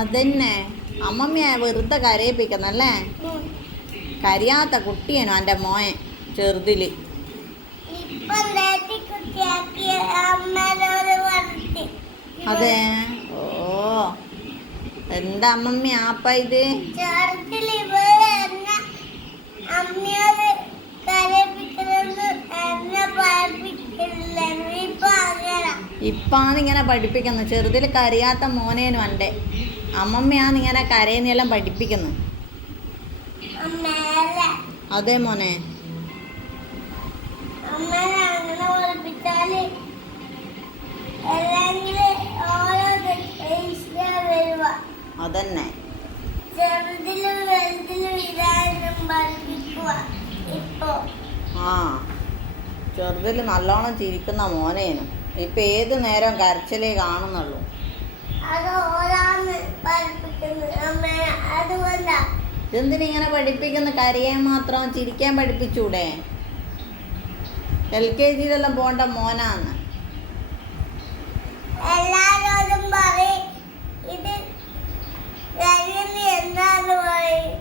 അതന്നെ അമ്മമ്മയെ വെറുതെ കരയിപ്പിക്കുന്നല്ലേ. കരയാത്ത കുട്ടിയാണോ എൻ്റെ മോൻ ചെറുതില്. അതെ. ഓ എന്താ അമ്മമ്മ ആപ്പ ഇത്. ഇപ്പാണ് ഇങ്ങനെ പഠിപ്പിക്കുന്നു. ചെറുതിൽ കരയാത്ത മോനേനും എൻ്റെ അമ്മമ്മയാണ് ഇങ്ങനെ കരയുന്നെല്ലാം പഠിപ്പിക്കുന്നു. അതെ മോനെ. അതന്നെ ആ ചെറുതിൽ നല്ലോണം ചിരിക്കുന്ന മോനേനും ഇപ്പൊ ഏത് നേരം കരച്ചിലേ കാണുന്നുള്ളൂ. എന്തിനിങ്ങനെ പഠിപ്പിക്കുന്ന. കരയാൻ മാത്രം ചിരിക്കാൻ പഠിപ്പിച്ചൂടെ. LKG-യിലെല്ലാം പോണ്ട മോനാന്ന്. എല്ലാരോടും പറയും ഇത് എന്താന്ന് പറയും.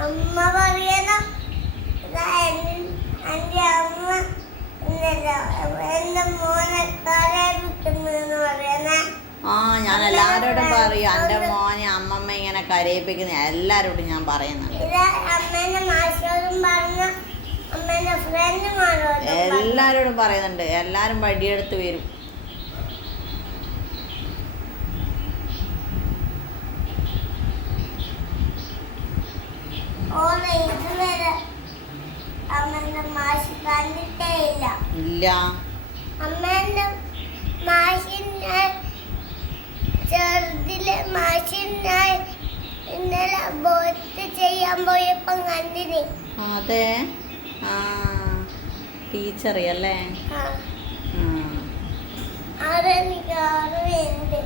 അമ്മ പറയണം എന്റെ അമ്മ എന്റെ മോനെ കരയിപ്പിക്കുന്നു പറയണേ. ഞാൻ എല്ലാരോടും പറയും എൻ്റെ മോനെ അമ്മമ്മ ഇങ്ങനെ കരയിപ്പിക്കുന്ന എല്ലാരോടും ഞാൻ പറയുന്നുണ്ട്. എല്ലാരോടും പറയുന്നുണ്ട്. എല്ലാരും വടിയെടുത്ത് വരും. ഇല്ല അമ്മേന്റെ മാഷിനെ ചെറുതില് മാഷിനെ ഇന്നലെ ബോട്ട് ചെയ്യാൻ പോയപ്പോ കണ്ടിന്. അതെ. ടീച്ചർ അല്ലേ. അതെനിക്ക് അറിവുണ്ട്.